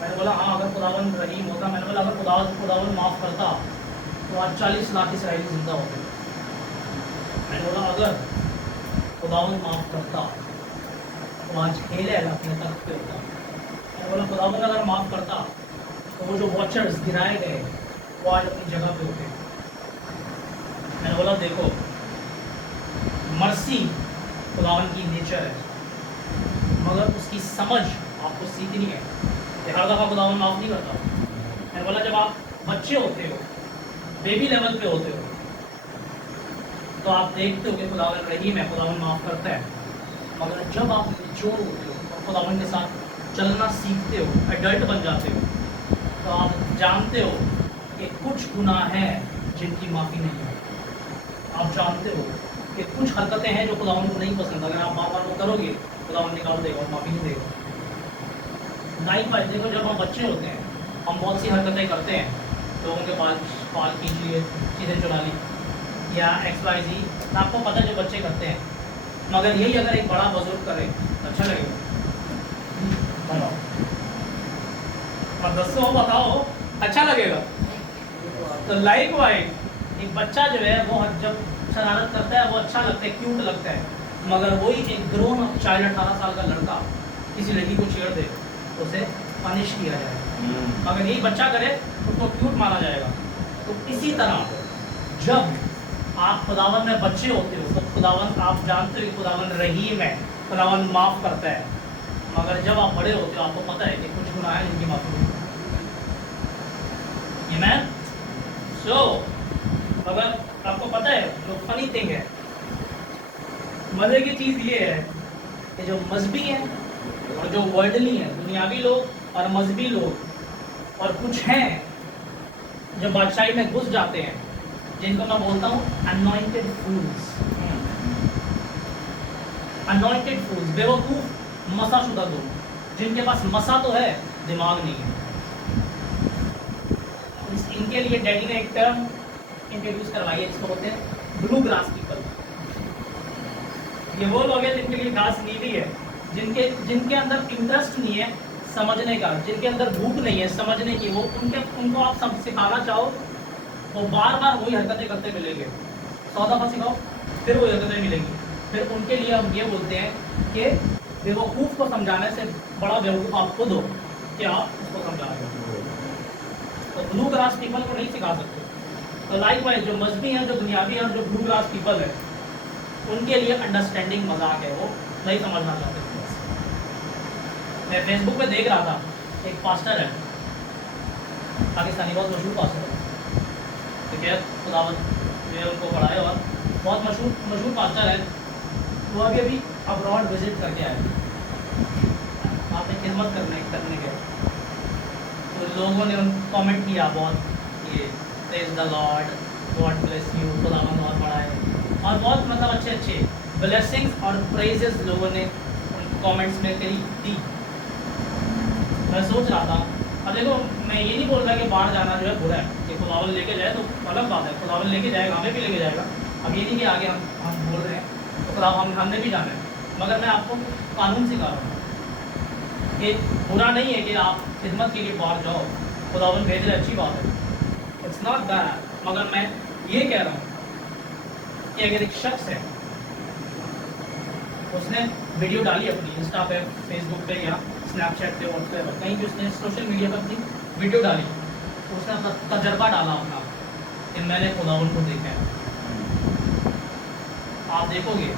मैंने बोला हाँ, अगर खुदावन रहीम होता, मैंने बोला अगर खुदावन माफ़ करता तो आज 40 लाख इसराइली जिंदा होते। मैंने बोला अगर खुदावन माफ़ करता तो आज खेले अपने तख्त पे होता। मैंने बोला खुदावन अगर माफ़ करता तो वो जो वॉचर्स गिराए गए वो आज अपनी जगह पे होते। मैंने बोला देखो, मर्सी खुदावन की नेचर है, मगर उसकी समझ आपको सीखनी है। हर दफ़ा खुदावन माफ़ नहीं करता। मैंने बोला जब आप बच्चे होते हो, बेबी लेवल पे होते हो, तो आप देखते हो कि खुदावन रहीम है, खुदावन माफ़ करता है, मगर जब आप मैच्योर होते हो और खुदावन के साथ चलना सीखते हो, एडल्ट बन जाते हो, तो आप जानते हो कि कुछ गुनाह हैं जिनकी माफ़ी नहीं है। आप जानते हो कि कुछ हरकतें हैं जो खुदावन को नहीं पसंद, अगर आप बार बार वो करोगे खुदावन निकाल देगा और माफ़ी नहीं देगा। लाइफ वाइज देखो, जब हम बच्चे होते हैं हम बहुत सी हरकतें करते हैं, लोगों के बाल खींच लिए, चीज़ें चुरा ली, या XYZ, आपको पता है जो बच्चे करते हैं, मगर यही अगर एक बड़ा बुजुर्ग करे अच्छा लगेगा? और दसो बताओ, अच्छा लगेगा? तो लाइक वाइज एक बच्चा जो है वो जब शरारत करता है वो अच्छा लगता है, क्यूट लगता है, मगर वही एक ग्रोन अप चाइल्ड 18 साल का लड़का किसी लड़की को छेड़ दे तो उसे पनिश किया जाएगा। अगर यही बच्चा करे तो उसको क्यूट माना जाएगा। तो इसी तरह जब आप खुदावन में बच्चे होते हो तो खुदावन, आप जानते हो कि खुदावन रहीम है, खुदावन माफ़ करता है, मगर जब आप बड़े होते हो आपको पता है कि कुछ गुनाह है जिनकी माफ़ी नहीं। Amen? So, अगर आपको पता है जो फनी थिंग है, मज़े की चीज़ ये है कि जो मजहबी हैं और जो वर्ल्डली हैं, दुनियावी लोग और मजहबी लोग, और कुछ हैं जो बादशाही में घुस जाते हैं, जिनको मैं बोलता हूँ अनॉइंटेड फूल्स। अनॉइंटेड फूल्स, बेवकूफ़ मसाशुदा लोग, जिनके पास मसा तो है, दिमाग नहीं है। इनके लिए डैडी ने एक टर्म इंट्रोड्यूस करवाई है जिसको बोलते हैं ब्लू ग्रास पीपल। ये वो लोग हैं जिनके लिए घास नीली है, जिनके अंदर इंटरेस्ट नहीं है समझने का, जिनके अंदर भूख नहीं है समझने की। वो उनको आप सब सिखाना चाहो वो बार बार वही हरकतें करते मिलेंगे। 100 दफ़ा सिखाओ फिर वही हरकतें मिलेंगी। फिर उनके लिए हम ये बोलते हैं कि बेवकूफ़ को समझाने से बड़ा बेवकूफ़ आप खुद हो कि आप उसको समझाएंगे। तो ब्लू ग्रास पीपल को नहीं सिखा सकते। तो लाइकवाइज जो मजहबी हैं, जो दुनियावी हैं, जो ब्लू ग्रास पीपल है, उनके लिए अंडरस्टैंडिंग मजाक है, वो नहीं समझना चाहते। मैं फेसबुक पे देख रहा था, एक पास्टर है पाकिस्तानी, बहुत मशहूर पास्टर है, ठीक है, खुदावंद जो है उनको पढ़ाए और बहुत मशहूर पास्टर है। वो अभी अब्रॉड विजिट करके आए, आपने खिदमत करने गए, तो लोगों ने उन कमेंट किया बहुत, ये praise the Lord, God bless you, खुदावंद और बढ़ाए, और बहुत मतलब अच्छे ब्लेसिंग्स और प्रेजेस लोगों ने उन कमेंट्स में करी दी। मैं सोच रहा था, अब देखो मैं ये नहीं बोल रहा कि बाहर जाना जो है बुरा है, कि खुदावंद लेके जाए तो अलग बात है, खुदावंद लेके जाएगा, हमें भी लेके जाएगा। अब ये नहीं कि आगे हम बोल रहे हैं तो खुदावंद हमने भी जाना है, मगर मैं आपको कानून सिखा रहा हूँ कि बुरा नहीं है कि आप खिदमत के लिए बाहर जाओ, खुदावंद भेज रहे, अच्छी बात है, इट्स नॉट बैड। मगर मैं ये कह रहा हूँ कि अगर एक शख्स है, उसने वीडियो डाली अपनी इंस्टा पे, फेसबुक पे या स्नैपचैट पे, व्हाट्सएप कहीं भी उसने सोशल मीडिया पर अपनी वीडियो डाली, तो उसने अपना तजर्बा डाला अपना कि मैंने खुदावंद को देखा है। आप देखोगे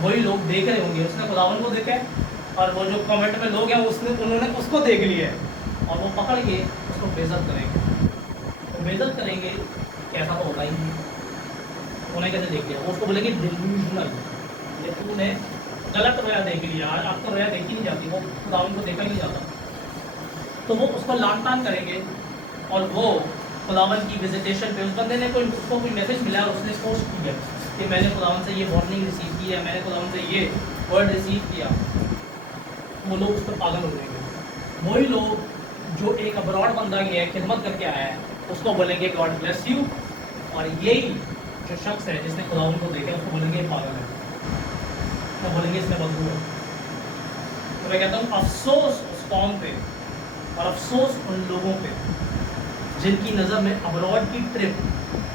वही लोग देख रहे होंगे उसने खुदावंद को देखा है, और वो जो कमेंट में लोग हैं उन्होंने उसको देख लिया है, और वो पकड़ के उसको बेइज्जत करेंगे। वो बेइज्जत करेंगे, कैसा तो होता ही नहीं, उन्हें कैसे देख लिया, वो उसको बोलेंगे डिल्यूजनल, ये तूने गलत रोया देख लिया, आज आपको रोया देखी नहीं जाती, वो खुदावंद को देखा ही नहीं जाता। तो वो उसको लान तान करेंगे, और वो खुदावंद की विजिटेशन पे, उस बंदे ने उसको कोई मैसेज मिला और उसने पोस्ट किया कि मैंने खुदावंद से ये वार्निंग रिसीव की है, मैंने खुदावंद से ये वर्ड रिसीव किया, वो लोग उस पर पागल हो जाएंगे। वही लोग जो एक अब्रॉड बंदा गया है, खिदमत करके आया है, उसको बोलेंगे गॉड ब्लेस यू, और यही जो शख्स है जिसने खुदावंद को देखा उसको बोलेंगे पागल है, तो बोलेंगे इसमें बदबू है। तो मैं कहता हूँ अफसोस उस कौम पे और अफसोस उन लोगों पे जिनकी नज़र में अब्रॉड की ट्रिप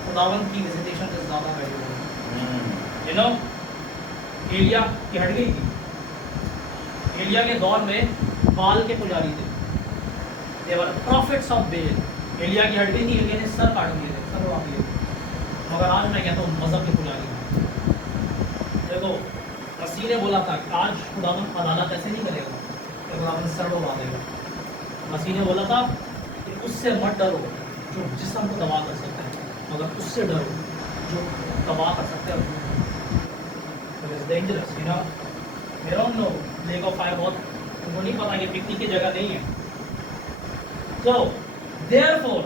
खुदावंद की विजिटेशन से ज़्यादा वैल्यूएबल है। यू नो, एलिया की हट गई थी, एलिया के दौर में बाल के पुजारी थे, देवर प्रॉफिट्स ऑफ बेल। एलिया की हट गई थी, एलिया ने सर काट दिए थे, सर उड़ा दिए थे, मगर आज मैं कहता हूँ मज़हब के पुजारी हैं। देखो मसीह ने बोला था कि आज खुदावंद अदालत ऐसे नहीं करेगा कि खुदावंद सर उड़ा देगा। मसीह ने बोला था कि उससे मत डरो जो जिस्म को तबाह कर सकता है, मगर उससे डरो जो तबाह कर सकता है। It's dangerous, you know, they don't know, lake of fire बहुत, उनको नहीं पता कि पिकनिक की जगह नहीं है। So, therefore,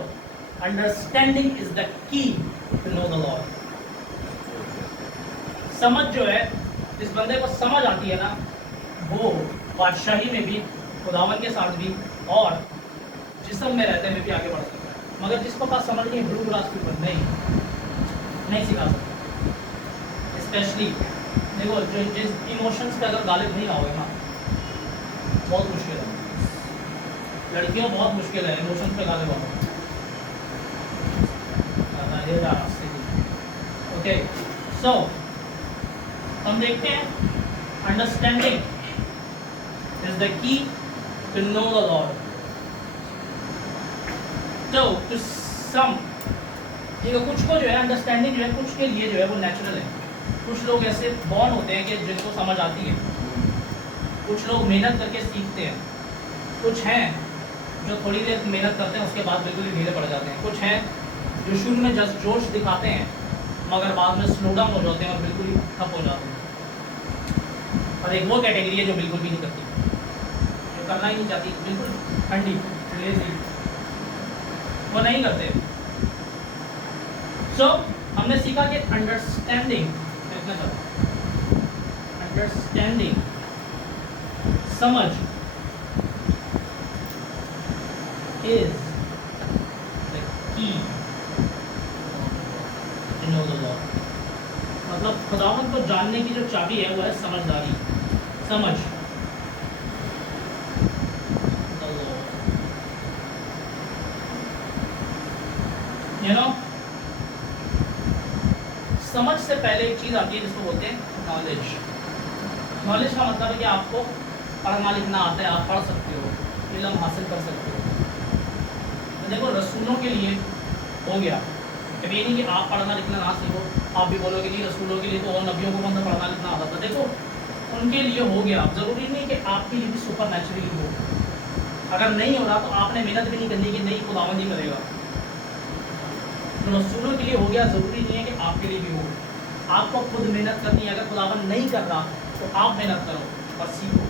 understanding is the key to know the Lord. समझ जो है, जिस बंदे को समझ आती है ना, वो बादशाही में भी, खुदावंद के साथ भी, और जिस्म में रहते में भी आगे बढ़ सकता है। मगर जिसको पास समझ नहीं है, ब्लू ग्रास पीपल नहीं सिखा सकता। स्पेशली देखो, जो जिस इमोशंस पे अगर गालिब नहीं आओगे ना, बहुत मुश्किल है। लड़कियों बहुत मुश्किल है इमोशंस पे गालिब आओ। ओके, सो हम देखते हैं understanding is the key to know the Lord. तो टू सम, देखो कुछ को जो है अंडरस्टैंडिंग जो है कुछ के लिए जो है वो नेचुरल है। कुछ लोग ऐसे बॉर्न होते हैं कि जिनको समझ आती है, कुछ लोग मेहनत करके सीखते हैं, कुछ हैं जो थोड़ी देर मेहनत करते हैं उसके बाद बिल्कुल ही ढीले पड़ जाते हैं, कुछ हैं जो शुरू में जस्ट जोश दिखाते हैं मगर बाद में स्लो डाउन हो जाते हैं और बिल्कुल ही ठप हो जाते हैं। और एक वो कैटेगरी है जो बिल्कुल भी नहीं करती, जो करना ही नहीं चाहती, बिल्कुल ठंडी लेजी, वो नहीं करते। सो हमने सीखा कि अंडरस्टैंडिंग समझ is the key to know the Lord। मतलब खुदावंद को जानने की जो चाबी है वो है समझदारी, समझ the Lord। You know, समझ से पहले एक चीज आती है जिसको बोलते हैं नॉलेज। नॉलेज का मतलब है कि आपको पढ़ना लिखना आता है, आप पढ़ सकते हो, इल्म हासिल कर सकते हो। देखो रसूलों के लिए हो गया, कभी ये नहीं कि आप पढ़ना लिखना ना सीखो, आप भी बोलोगे नहीं रसूलों के लिए तो और नबियों को कौन सा पढ़ना लिखना आता था। देखो उनके लिए हो गया, ज़रूरी नहीं कि आपके लिए भी सुपर नेचुरली हो। अगर नहीं हो रहा तो आपने मेहनत भी नहीं करनी कि नहीं खुदावंद ही करेगा। तो रसूलों के लिए हो गया, ज़रूरी नहीं है कि आपके लिए भी हो। आपको खुद मेहनत करनी है, अगर खुदावंद नहीं कर रहा तो आप मेहनत करो और सीखो,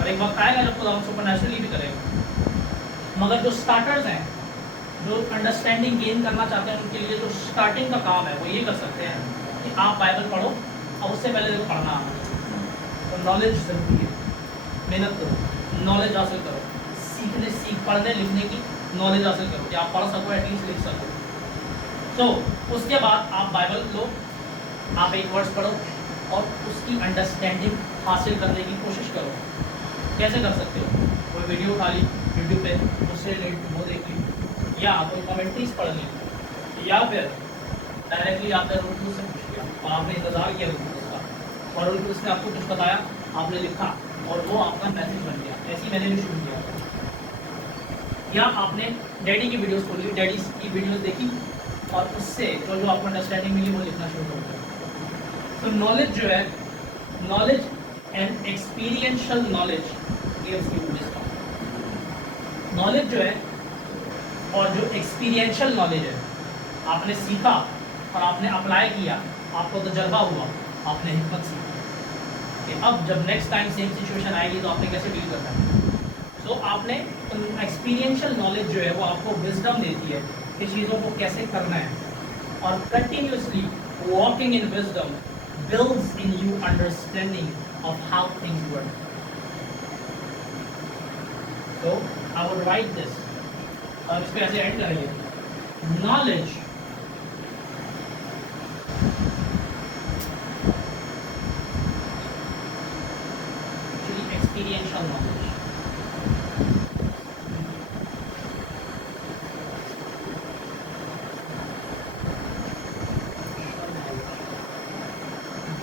और एक वक्त आएगा जब खुदावंद सुपर नेचुरली भी करेगा। मगर जो स्टार्टर्स हैं, जो अंडरस्टैंडिंग गेन करना चाहते हैं, उनके लिए जो स्टार्टिंग का काम है वो ये कर सकते हैं कि आप बाइबल पढ़ो और उससे पहले देखो पढ़ना आना, तो नॉलेज ज़रूरी है, मेहनत करो, नॉलेज हासिल करो, पढ़ने लिखने की नॉलेज हासिल करो कि आप पढ़ सको, एटलीस्ट लिख सको। तो उसके बाद आप बाइबल लो, आप एक वर्ड्स पढ़ो और उसकी अंडरस्टैंडिंग हासिल करने की कोशिश करो। कैसे कर सकते हो? कोई वीडियो उठा ली यूट्यूब पे, उससे रिलेटेड वो देख ली, या कोई कमेंट्रीज पढ़ ली, या फिर डायरेक्टली आपने रूट से पूछ लिया और आपने इंतज़ार किया रूट का, और रूट उसने आपको कुछ बताया, आपने लिखा और वो आपका मैसेज बन गया। ऐसे ही मैंने भी शुरू किया। या आपने डैडी की वीडियोस खोली, डैडी की वीडियोस देखी और उससे जो जो आपको अंडरस्टैंडिंग मिली वो लिखना शुरू कर दिया। तो नॉलेज जो है, knowledge and experiential knowledge gives you wisdom. Knowledge जो है और जो एक्सपीरियंशियल नॉलेज है, आपने सीखा और आपने अप्लाई किया, आपको तजर्बा हुआ, आपने हिकमत सीखी कि अब जब नेक्स्ट टाइम सेम सिचुएशन आएगी तो आपने कैसे डील करना है। तो आपने एक्सपीरियंशियल नॉलेज जो है वो आपको विजडम देती है कि चीज़ों को कैसे करना है, और continuously walking in wisdom builds in you understanding of how things work. तो I would write this, और इसको ऐसे एंड करेंगे, knowledge actually experiential knowledge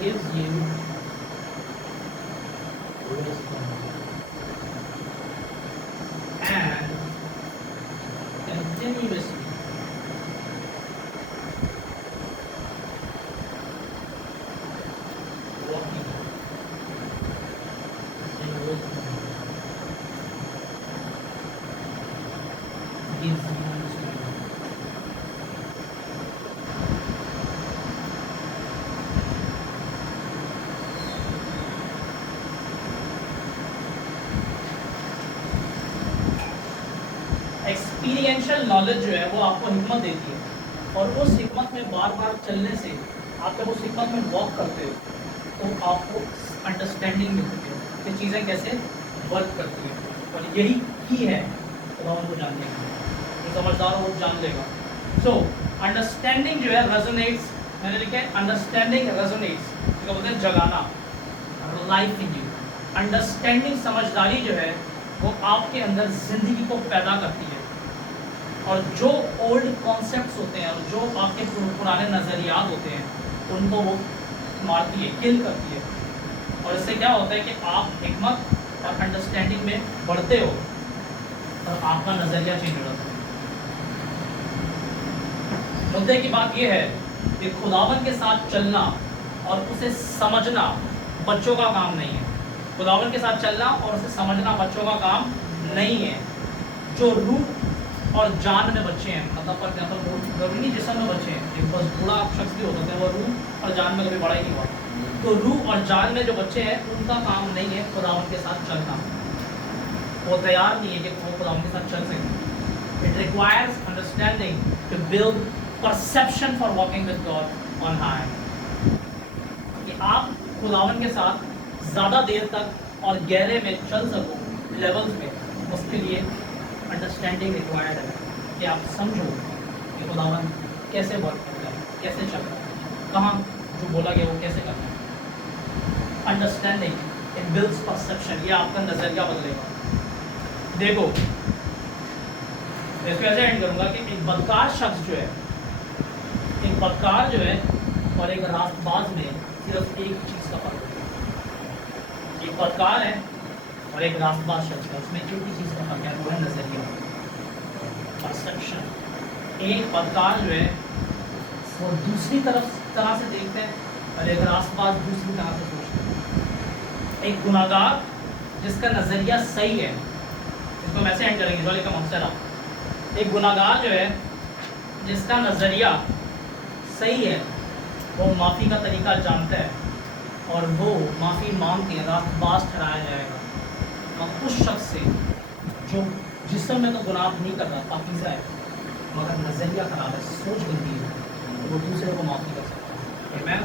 gives you wisdom and continuously walking in wisdom gives you understanding. Experiential knowledge जो है वो आपको हिकमत देती है, और उस हिकमत में बार बार चलने से आप जब उस हिकमत में वॉक करते हो तो आपको अंडरस्टैंडिंग मिलती है कि चीज़ें कैसे वर्क करती हैं, और यही की है खुदावंद को जानने की। जो समझदार हो वो जान लेगा। सो अंडरस्टैंडिंग जो है रेजोनेट्स, मैंने लिखा है अंडरस्टैंडिंग रेजोनेट्स, इसका बोलते हैं जगाना, लाइफ इन यू। अंडरस्टैंडिंग समझदारी जो है वो आपके अंदर जिंदगी को पैदा करती है। और जो ओल्ड कॉन्सेप्ट्स होते हैं और जो आपके पुराने नज़रियात होते हैं उनको वो मारती है, किल करती है। और इससे क्या होता है कि आप हिकमत और अंडरस्टैंडिंग में बढ़ते हो और आपका नज़रिया चेंज हो जाता है। मुद्दे की बात यह है कि खुदावन के साथ चलना और उसे समझना बच्चों का काम नहीं है। खुदावन के साथ चलना और उसे समझना बच्चों का काम नहीं है। जो रूह और जान में बच्चे हैं, मतलब फॉर एग्जाम्पल जरूरी नहीं जिस्म में बच्चे हैं, एक बस बूढ़ा शख्स भी हो सकता है, वो रूह और जान में कभी बड़ा ही नहीं हुआ। तो रूह और जान में जो बच्चे हैं उनका काम नहीं है खुदावन के साथ चलना। वो तैयार नहीं है कि वो खुदावन के साथ चल सके। It requires understanding to build perception for walking with God on high. कि आप खुदावन के साथ ज़्यादा देर तक और गहरे में चल सको लेवल्स में, उसके लिए अंडरस्टैंडिंग रिक्वायर्ड है कि आप समझो कि खुदावन कैसे वर्क करता है, कैसे चल रहा है, कहाँ जो बोला गया वो कैसे करना है। अंडरस्टैंडिंग इट बिल्ड्स परसेप्शन, ये आपका नज़रिया बदलेगा। देखो इसको ऐसे एंड करूँगा कि एक बदकार शख्स जो है, एक बदकार जो है और एक रास्तबाज में सिर्फ एक चीज़ का फर्क है। एक बदकार है और एक रास्तबाज शख्स है, उसमें एक ही चीज़ का फर्क है, वो है नज़रिया, परसेप्शन। एक बदकार जो है वो दूसरी तरह से देखते हैं और एक रास्तबाज दूसरी तरह से सोचते हैं। एक गुनाहगार जिसका नज़रिया सही है, इसको हम ऐसे एंड करेंगे जो का मकसद। एक गुनाहगार जो है जिसका नज़रिया सही है, वो माफ़ी का तरीका जानता है और वो माफ़ी मांग के रास्तबाज ठहराया जाएगा। और उस शख्स से जो जिस्म में तो गुनाह नहीं कर रहा, पाकीज़ा है, मगर नज़रिया खराब है, सोच गंदी है, तो वो दूसरे को माफ़ नहीं कर सकता। मैं